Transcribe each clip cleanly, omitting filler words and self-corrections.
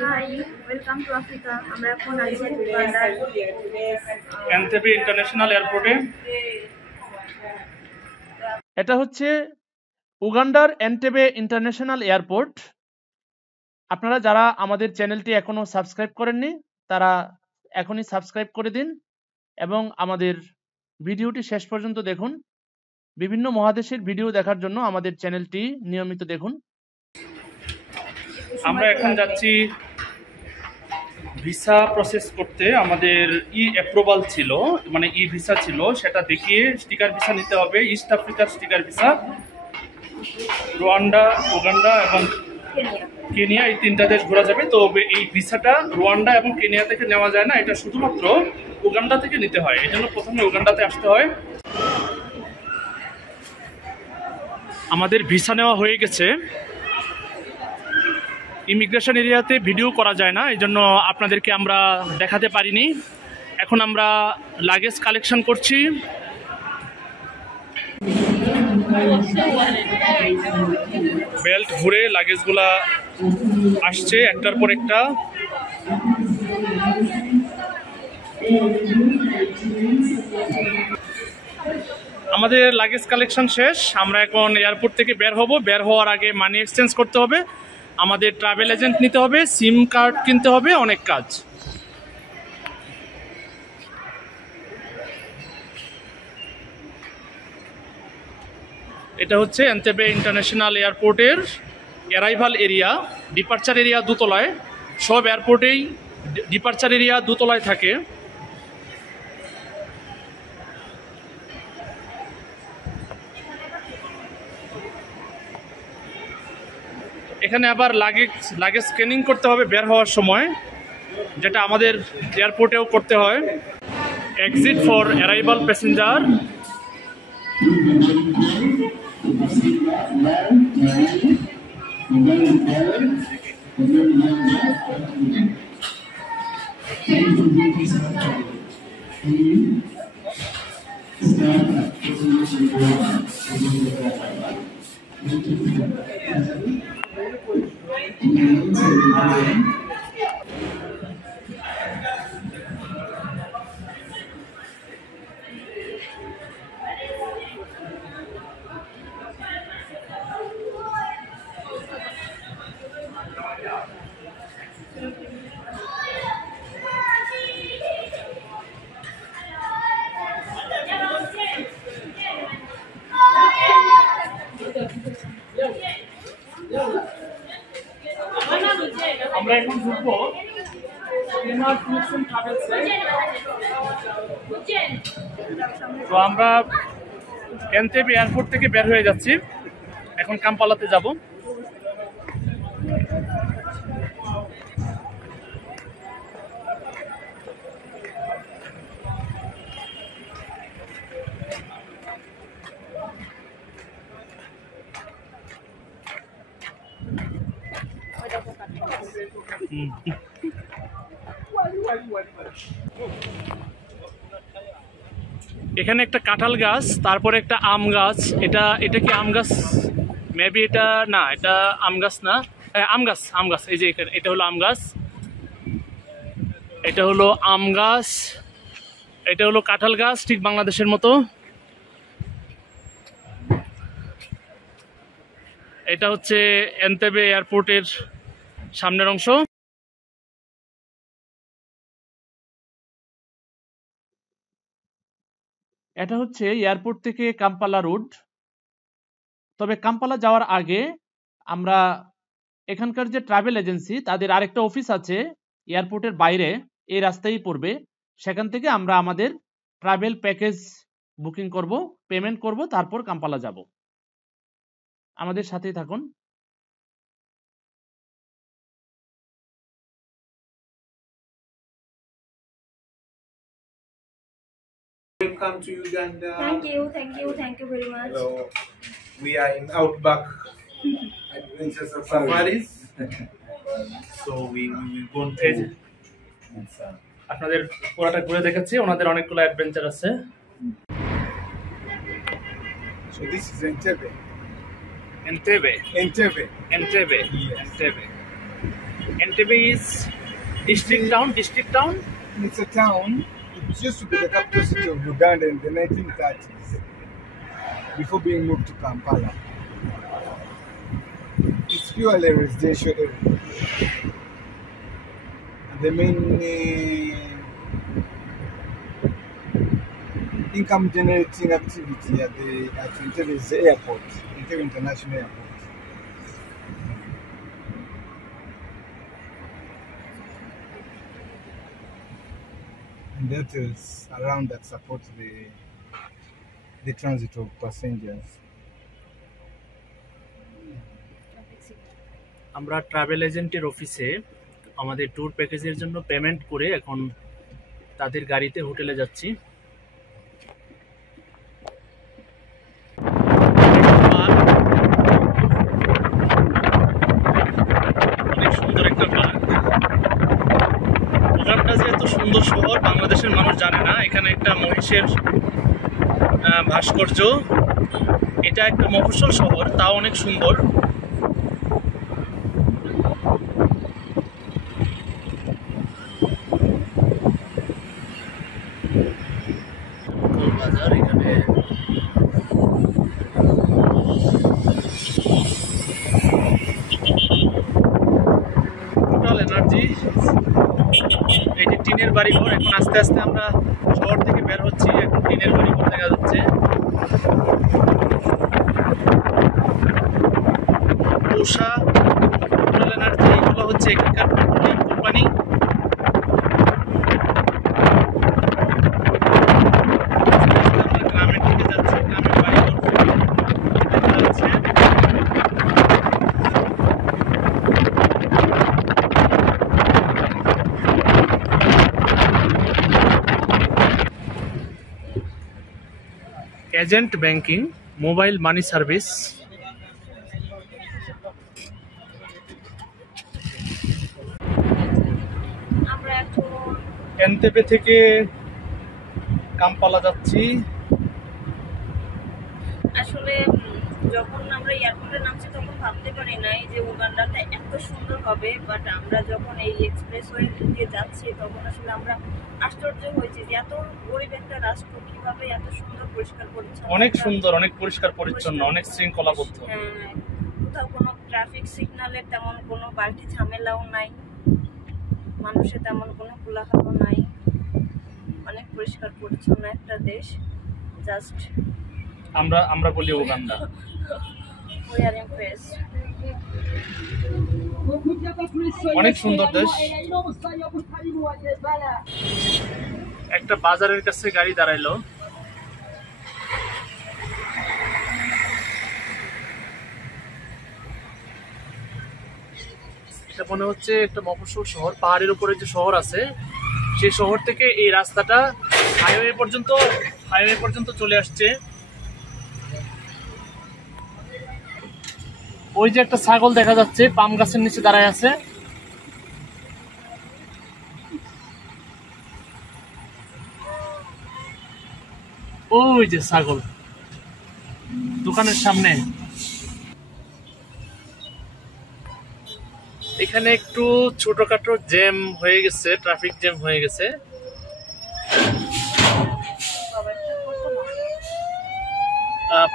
Hi, welcome to Africa. আমরা এখন আছি উগান্ডার এনটেবে ইন্টারন্যাশনাল এয়ারপোর্টে। এটা হচ্ছে উগান্ডার এনটেবে ইন্টারন্যাশনাল এয়ারপোর্ট। আপনারা যারা আমাদের চ্যানেলটি এখনো সাবস্ক্রাইব করেননি তারা এখনই সাবস্ক্রাইব করে দিন এবং আমাদের ভিডিওটি শেষ পর্যন্ত দেখুন। বিভিন্ন মহাদেশের ভিডিও দেখার জন্য আমাদের চ্যানেলটি নিয়মিত দেখুন। আমরা এখন যাচ্ছি ভিসা প্রসেস করতে। আমাদের অ্যাপ্রুভাল ছিল, মানে ভিসা ছিল, সেটা দেখিয়ে স্টিকার ভিসা নিতে হবে। ইস্ট আফ্রিকার স্টিকার ভিসা, রুয়ান্ডা, উগান্ডা এবং কেনিয়া, এই তিনটা দেশ ঘোরা যাবে। তো এই ভিসাটা রুয়ান্ডা এবং কেনিয়া থেকে নেওয়া যায় না, এটা শুধুমাত্র উগান্ডা থেকে নিতে হয়। এই জন্য প্রথমে উগান্ডাতে আসতে হয়। আমাদের ভিসা নেওয়া হয়ে গেছে। ইমিগ্রেশন এরিয়াতে ভিডিও করা যায় না, এই জন্য আপনাদেরকে আমরা দেখাতে পারিনি। এখন আমরা লাগেজ কালেকশন করছি। বেল্ট ঘুরে লাগেজগুলা আসছে একটার পর একটা। আমাদের লাগেজ কালেকশন শেষ। আমরা এখন এয়ারপোর্ট থেকে বের হব। বের হওয়ার আগে মানি এক্সচেঞ্জ করতে হবে, আমাদের ট্রাভেল এজেন্ট নিতে হবে, সিম কার্ড কিনতে হবে, অনেক কাজ। এটা হচ্ছে এনটেবে ইন্টারন্যাশনাল এয়ারপোর্টের অ্যারাইভাল এরিয়া। ডিপার্চার এরিয়া দোতলায়। সব এয়ারপোর্টেই ডিপার্চার এরিয়া দোতলায় থাকে। এখানে আবার লাগেজ স্ক্যানিং করতে হবে বের হওয়ার সময়, যেটা আমাদের এয়ারপোর্টেও করতে হয়। Exit for arrival passenger. আমরা এখন ঢুকবো তো আমরা এনটেবে এয়ারপোর্ট থেকে বের হয়ে যাচ্ছি। এখন কাম্পালাতে যাব। এখানে একটা কাঁঠাল গাছ, তারপরে একটা আম গাছ। এটা কি আম গাছ? মেবি এটা না, এটা আম গাছ না। আম গাছ। এই যে এখানে এটা হলো আম গাছ, এটা হলো আম গাছ, এটা হলো কাঁঠাল গাছ, ঠিক বাংলাদেশের মতো। এটা হচ্ছে এনটেবে এয়ারপোর্টের সামনের অংশ। এটা হচ্ছে এয়ারপোর্ট থেকে কাম্পালা রোড। তবে কাম্পালা যাওয়ার আগে আমরা এখানকার যে ট্রাভেল এজেন্সি, তাদের আরেকটা অফিস আছে এয়ারপোর্টের বাইরে, এই রাস্তায় পড়বে। সেখান থেকে আমরা আমাদের ট্রাভেল প্যাকেজ বুকিং করব, পেমেন্ট করব, তারপর কাম্পালা যাব। আমাদের সাথেই থাকুন। Welcome to Uganda. Thank you very much. Hello. We are in Outback Adventures and Safaris. So we going to আপনাদের পুরোটা ঘুরে দেখাচ্ছি। ওনাদের অনেকগুলো অ্যাডভেঞ্চার আছে। So this is Entebbe. Entebbe. Entebbe. Entebbe. Yes. Entebbe. Entebbe is district town. It's a town. It used to be the capital city of Uganda in the 1930s, before being moved to Kampala. It's purely a residential area. And the main income generating activity at Entebbe is the airport, Entebbe International Airport. And the hotels around that support the transit of passengers. আমরা travel এজেন্টের অফিসে আমাদের tour প্যাকেজের জন্য payment করে এখন তাদের গাড়িতে হোটেলে যাচ্ছি। অনেক সুন্দর একটা পার্ক। উগান্ডা যে এত সুন্দর শহর বাংলাদেশের মানুষ জানে না। এখানে একটা মহিষের ভাস্কর্য, এটা একটা মফস্বল শহর, তাও অনেক সুন্দর। বাজার এখানে টোটাল এনার্জি। এই যে টিনের বাড়িঘর, এখন আস্তে আস্তে আমরা শহর থেকে বের হচ্ছি, এখন টিনের বাড়িঘর দেখা যাচ্ছে। পোষা টোটাল এনার্জি, এগুলো হচ্ছে এখানকার কোম্পানি। গ্রামের দিকে যাচ্ছে, গ্রামের বাড়িঘর দেখা যাচ্ছে। Agent banking, mobile money service. আমরা এখন এনতেবে থেকে কাম্পালা যাচ্ছি। আসলে যখন আমরা এয়ারপোর্টে নামছি তখন ভাবতে পারি নাই যে উগান্ডাটা এত সুন্দর হবে, বাট আমরা যখন এই এক্সপ্রেসওয়ে দিয়ে যাচ্ছি তখন আসলে আমরা আশ্চর্য হয়েছি যে এত গরিব একটা রাষ্ট্র কিভাবে এত সুন্দর পরিষ্কার পরিচ্ছন্ন। অনেক সুন্দর, অনেক পরিষ্কার পরিচ্ছন্ন, অনেক শৃঙ্খলাবদ্ধ। হ্যাঁ, কোথাও কোনো ট্রাফিক সিগন্যালের তেমন কোনো বাড়তি ঝামেলাও নাই, মানুষের তেমন কোনো কোলাহল নাই, অনেক পরিষ্কার পরিচ্ছন্ন একটা দেশ। জাস্ট আমরা বলি উগান্ডা। we are impressed. অনেক সুন্দর দেশ। একটা বাজারের কাছে গাড়ি দাঁড়াইলো। এটা মনে হচ্ছে একটা মফস্বল শহর, পাহাড়ের উপরে যে শহর আছে সেই শহর থেকে এই রাস্তাটা হাইওয়ে পর্যন্ত চলে আসছে। ওই যে একটা ছাগল দেখা যাচ্ছে পাম গাছের নিচে দাঁড়ায় আছে। ওই যে ছাগল দোকানের সামনে। এখানে একটু ছোটখাটো জ্যাম হয়ে গেছে, ট্রাফিক জ্যাম হয়ে গেছে।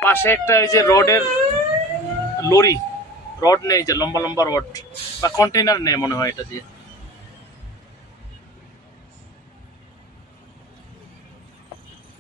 পাশে একটা এই যে রোডের লরি, রড নেই, যে লম্বা লম্বা রড বা কন্টেইনার নেই মনে হয় এটা দিয়ে।